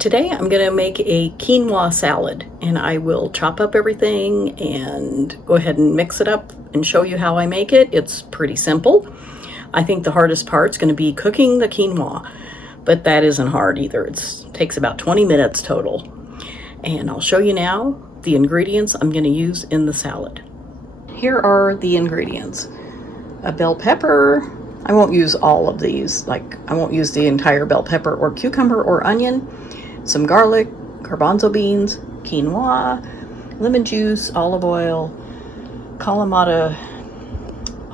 Today I'm going to make a quinoa salad, and I will chop up everything and go ahead and mix it up and show you how I make it. It's pretty simple. I think the hardest part's going to be cooking the quinoa, but that isn't hard either. It takes about 20 minutes total. And I'll show you now the ingredients I'm going to use in the salad. Here are the ingredients. A bell pepper. I won't use all of these, I won't use the entire bell pepper or cucumber or onion. Some garlic, garbanzo beans, quinoa, lemon juice, olive oil, Kalamata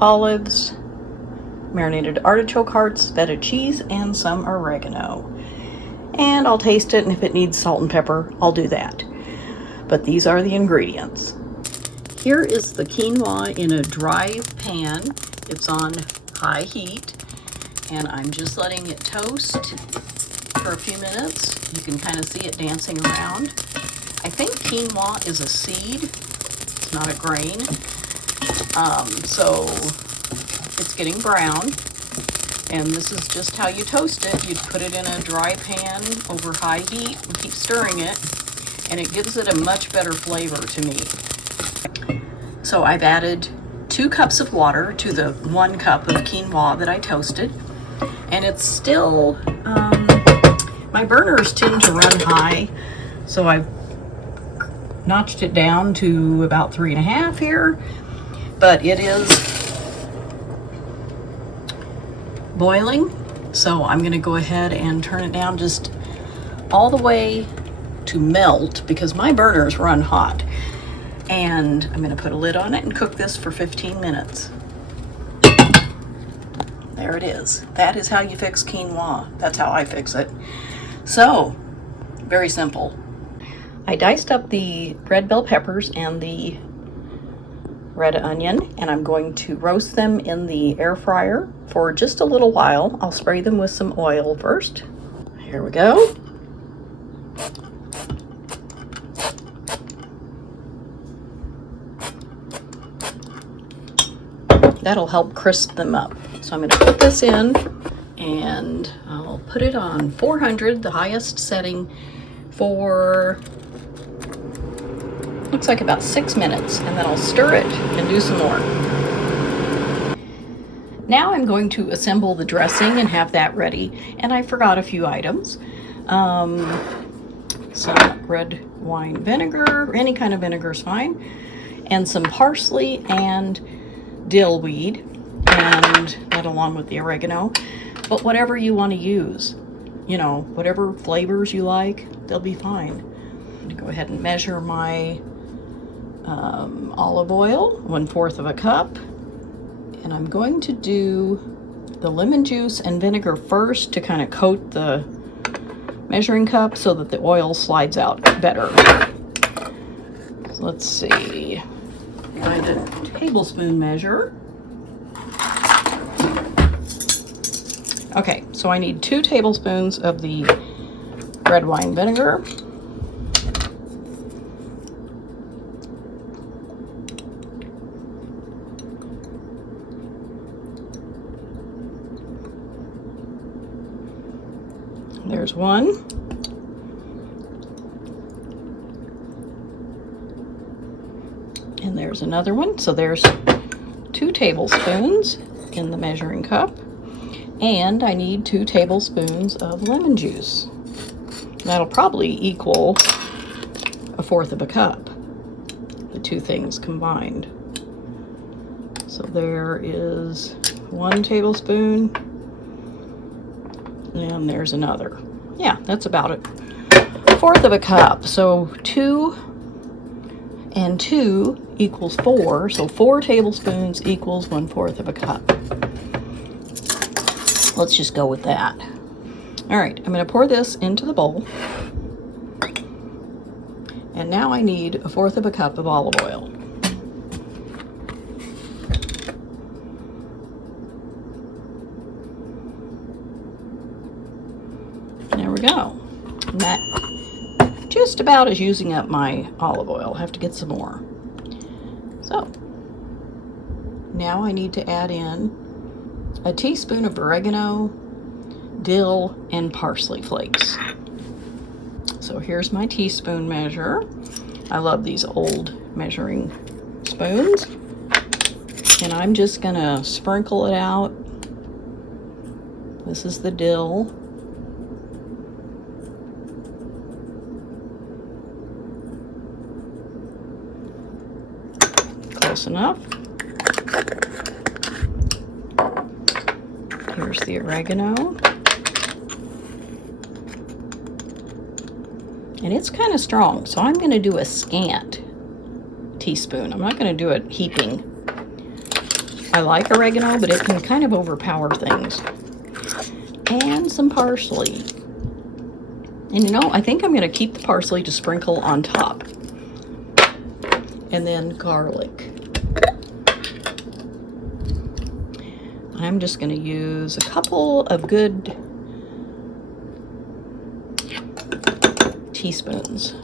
olives, marinated artichoke hearts, feta cheese, and some oregano. And I'll taste it, and if it needs salt and pepper, I'll do that. But these are the ingredients. Here is the quinoa in a dry pan. It's on high heat, and I'm just letting it toast for a few minutes. You can kind of see it dancing around. I think quinoa is a seed. It's not a grain. So it's getting brown. And this is just how you toast it. You put it in a dry pan over high heat and keep stirring it. And it gives it a much better flavor to me. So I've added 2 cups of water to the 1 cup of quinoa that I toasted. And it's still, my burners tend to run high, so I've notched it down to about 3.5 here, but it is boiling, so I'm going to go ahead and turn it down just all the way to melt because my burners run hot. And I'm going to put a lid on it and cook this for 15 minutes. There it is. That is how you fix quinoa. That's how I fix it. So, very simple. I diced up the red bell peppers and the red onion, and I'm going to roast them in the air fryer for just a little while. I'll spray them with some oil first. Here we go. That'll help crisp them up. So I'm going to put this in, and I'll put it on 400, the highest setting, for looks like about 6 minutes, and then I'll stir it and do some more. Now I'm going to assemble the dressing and have that ready, and I forgot a few items. Some red wine vinegar, any kind of vinegar is fine, and some parsley and dill weed, and that along with the oregano. But whatever you want to use, you know, whatever flavors you like, they'll be fine. I'm going to go ahead and measure my olive oil, 1/4 of a cup, and I'm going to do the lemon juice and vinegar first to kind of coat the measuring cup so that the oil slides out better. So let's see. Find a tablespoon measure. Okay, so I need 2 tablespoons of the red wine vinegar. There's 1. And there's another one. So there's 2 tablespoons in the measuring cup. And I need 2 tablespoons of lemon juice. That'll probably equal 1/4 of a cup, the 2 things combined. So there is 1 tablespoon, and there's another. Yeah, that's about it. 1/4 of a cup. So 2 and 2 equals 4. So 4 tablespoons equals 1/4 of a cup. Let's just go with that. All right, I'm going to pour this into the bowl. And now I need 1/4 of a cup of olive oil. There we go. And that just about is using up my olive oil. I'll have to get some more. So now I need to add in a teaspoon of oregano, dill, and parsley flakes. So here's my teaspoon measure. I love these old measuring spoons. And I'm just gonna sprinkle it out. This is the dill. Close enough. Here's the oregano. And it's kind of strong, so I'm going to do a scant teaspoon. I'm not going to do it heaping. I like oregano, but it can kind of overpower things. And some parsley. And you know, I think I'm going to keep the parsley to sprinkle on top. And then garlic. I'm just going to use a couple of good teaspoons.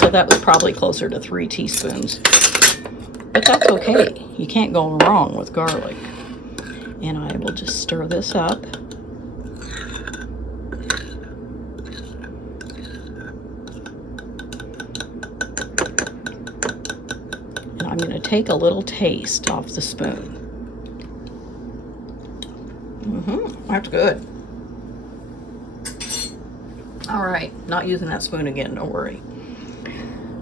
So that was probably closer to 3 teaspoons. But that's okay. You can't go wrong with garlic. And I will just stir this up. And I'm going to take a little taste off the spoon. That's good. All right, not using that spoon again, don't worry.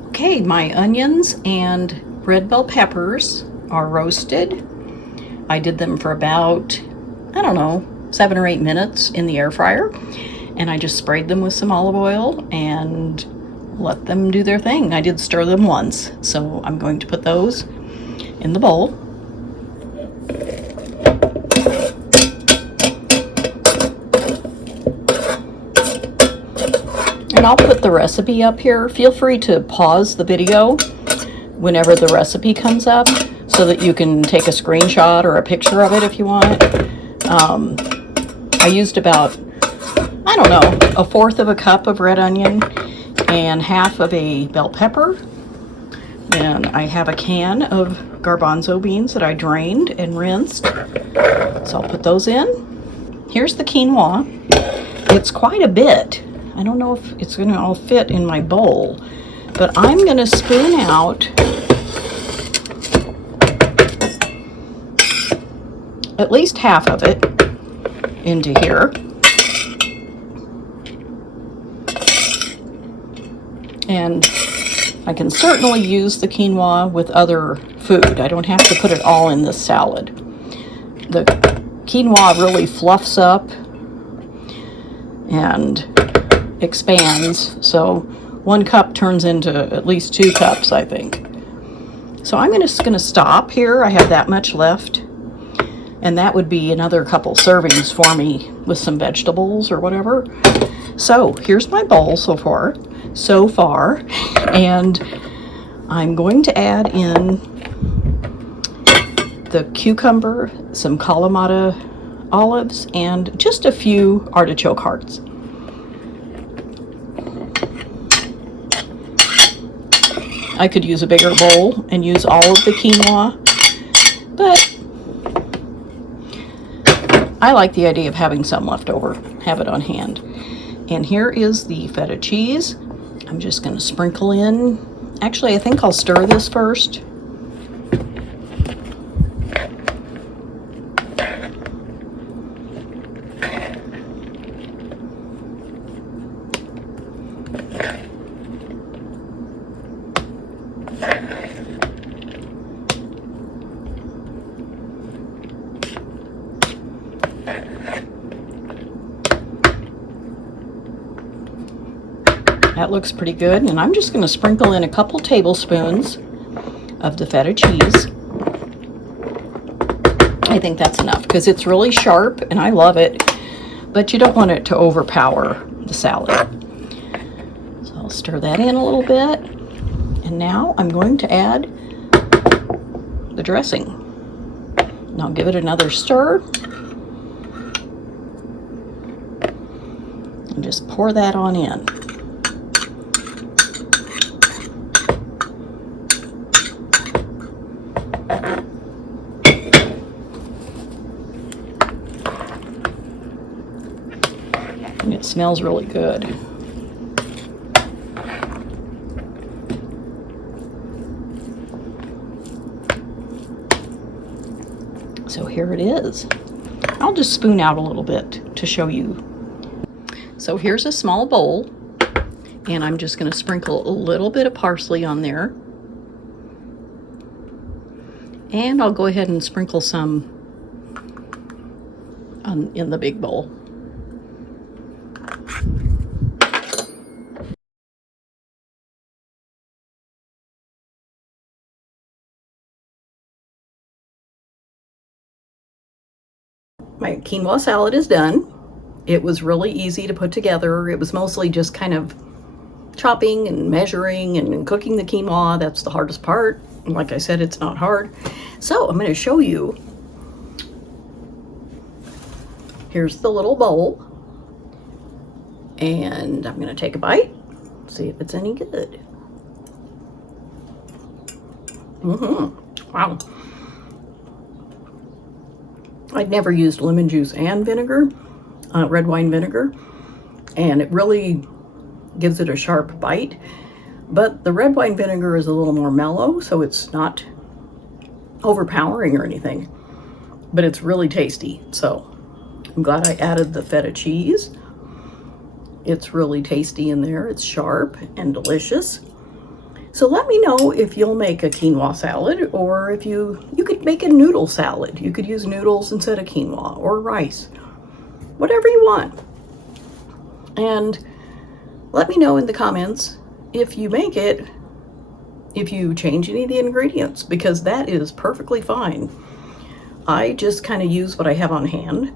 Okay, my onions and red bell peppers are roasted. I did them for about, I don't know, 7 or 8 minutes in the air fryer. And I just sprayed them with some olive oil and let them do their thing. I did stir them once, so I'm going to put those in the bowl. And I'll put the recipe up here. Feel free to pause the video whenever the recipe comes up so that you can take a screenshot or a picture of it if you want. I used about, I don't know, 1/4 of a cup of red onion and 1/2 of a bell pepper. And I have a can of garbanzo beans that I drained and rinsed. So I'll put those in. Here's the quinoa. It's quite a bit. I don't know if it's gonna all fit in my bowl, but I'm gonna spoon out at least 1/2 of it into here. And I can certainly use the quinoa with other food. I don't have to put it all in this salad. The quinoa really fluffs up and expands, so 1 cup turns into at least 2 cups, I think. So I'm just going to stop here. I have that much left, and that would be another couple servings for me with some vegetables or whatever. So here's my bowl so far, and I'm going to add in the cucumber, some Kalamata olives, and just a few artichoke hearts. I could use a bigger bowl and use all of the quinoa, but I like the idea of having some left over, have it on hand. And here is the feta cheese. I'm just going to sprinkle in. Actually, I think I'll stir this first. That looks pretty good, and I'm just going to sprinkle in a couple tablespoons of the feta cheese. I think that's enough because it's really sharp and I love it, but you don't want it to overpower the salad. So I'll stir that in a little bit, and now I'm going to add the dressing. And I'll give it another stir and just pour that on in. smells really good. So here it is. I'll just spoon out a little bit to show you. So here's a small bowl, and I'm just going to sprinkle a little bit of parsley on there. And I'll go ahead and sprinkle some in the big bowl. My quinoa salad is done. It was really easy to put together. It was mostly just kind of chopping and measuring and cooking the quinoa. That's the hardest part. Like I said, it's not hard. So I'm going to show you. Here's the little bowl. And I'm going to take a bite, see if it's any good. Wow. I'd never used lemon juice and vinegar, red wine vinegar, and it really gives it a sharp bite. But the red wine vinegar is a little more mellow, so it's not overpowering or anything, but it's really tasty. So I'm glad I added the feta cheese. It's really tasty in there. It's sharp and delicious. So let me know if you'll make a quinoa salad, or if you could make a noodle salad. You could use noodles instead of quinoa, or rice, whatever you want. And let me know in the comments if you make it, if you change any of the ingredients, because that is perfectly fine. I just kind of use what I have on hand,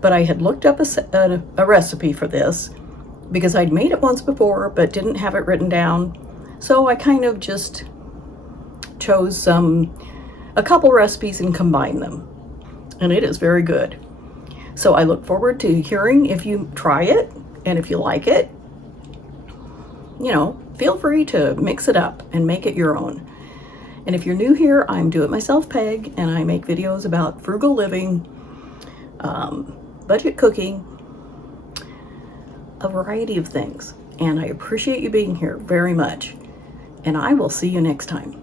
but I had looked up a recipe for this because I'd made it once before but didn't have it written down. So I kind of just chose a couple recipes and combined them, and it is very good. So I look forward to hearing if you try it, and if you like it, you know, feel free to mix it up and make it your own. And if you're new here, I'm Do It Myself Peg, and I make videos about frugal living, budget cooking, a variety of things. And I appreciate you being here very much. And I will see you next time.